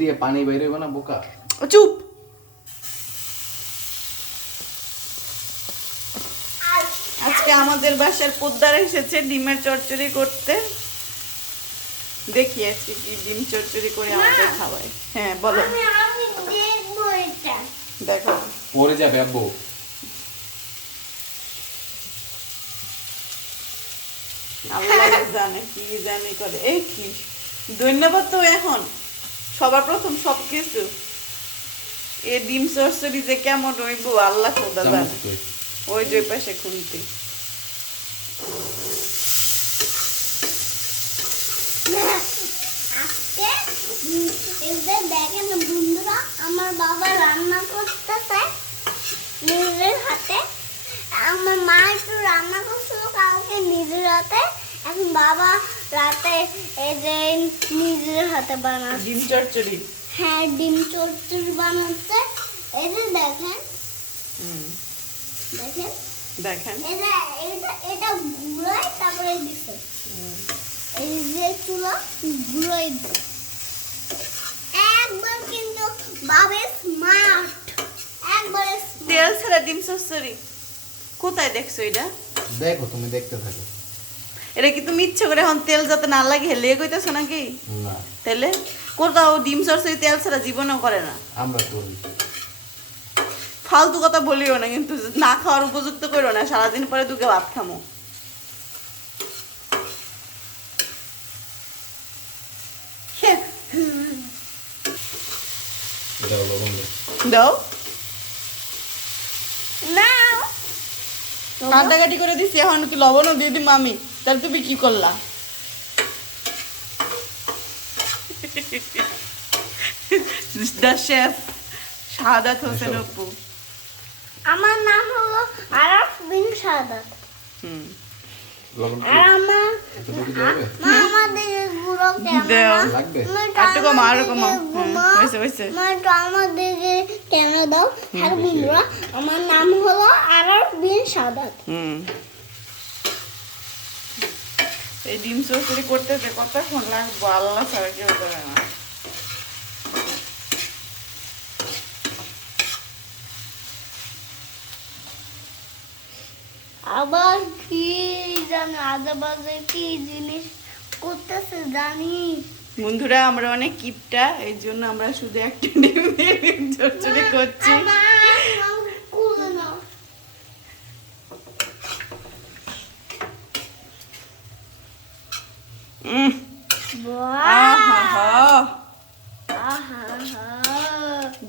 দিয়ে পানি বাইরে হইব না বোকা। চুপ। আজকে আমাদের বাসার পোদ্দার এসেছে ডিমের চচ্চড়ি করতে। দেখি আজকে কি ডিম চচ্চড়ি করে আমাদের খাওয়ায়। হ্যাঁ বলো। দেখো। পরে যাবে আব্বু। আল্লাহ জানে কি জানে করে। এই কি? ধন্যবাদ তো এখন। সবার প্রথম সব কিছু এ ডিম চচ্চড়ি যে কেমন রইব আল্লাহ খোদা জানে। ওই যে পাশে খুনতে আজকে এই যে দেখেন বন্ধুরা আমার বাবা রান্না করতেছে নিজের হাতে। আমার মা একটু রান্না করছিল কাউকে নিজের হাতে। এখন বাবা রাতে এই যে নিজের হাতে বানাচ্ছে। ডিম চচ্চড়ি? হ্যাঁ ডিম চচ্চড়ি বানাচ্ছে। এই যে দেখেন। দেখেন। দেখেন। এটা এটা এটা তারপরে দিছে। এই যে চুলা দিছে। একবার কিন্তু বাবে স্মার্ট একবারে তেল ছাড়া ডিম চচ্চড়ি। কোথায় দেখছ এটা? দেখো তুমি দেখতে থাকো। এটা কি তুমি ইচ্ছে করে এখন তেল যাতে না লাগে হেলে কইতেছো নাকি? না। তাহলে কোথাও ডিম চচ্চড়ি তেল ছাড়া জীবনও করে না। আমরা করি ফালতু কথা বলিও না কিন্তু না খাওয়ার উপযুক্ত করো না সারাদিন পরে দুকে ভাত খামো। দাও। নাও। কাটাকাটি করে দিছি এখন কি লবণও দিয়ে দিম আমি? তাহলে তুমি কি করলা? দ্য শেফ শাহাদাত হোসেন অপু আমার নাম হলো আরাফ বিন সাদাত। আর আমার এতটুকু দিয়ে হবে? মা আমাদের গুঁড়ো কেমন লাগবে? আরেকটু কমা, আরও হয়েছে, হয়েছে। আমাদেরকে কেন দাও বন্ধুরা আমার নাম হলো আরাফ বিন সাদাত হুম। এই ডিম চৌচুরি করতে যে কতক্ষণ লাগবো আল্লাহ ছাড়া কেউ করে না। আবার কি জানি আজে কি জিনিস করতেছে জানি। বন্ধুরা আমরা অনেক কিপটা এই জন্য আমরা শুধু একটা ডিম দিয়ে করছি।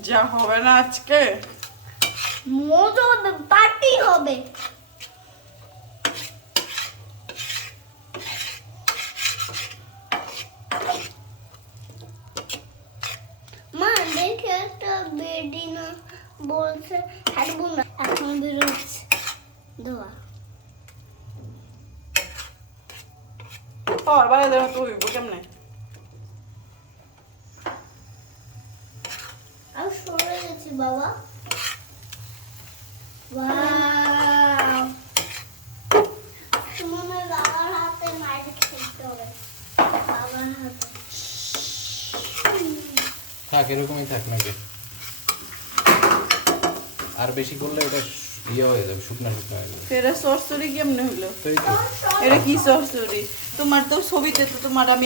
যা হবে না আজকে। পার্টি হবে মা দেখে একটা বেডিনা বলছে। এখন বেরোচ্ছে। দোয়া। আর বাইরে দেওয়া তো হইব কেমনে আমি সরে গেছি বাবা ওয়াও বাবার হাতে মাইর খেলতে হবে বাবার হাতে থাক এরকমই থাক নাকি? আর বেশি করলে এটা ইয়ে হয়ে যাবে শুকনা শুকনা হয়ে যাবে। ফেরা সরসরি কেমনে তো। এটা কি সরসরি? তোমার তো ছবিতে তো তোমার আমি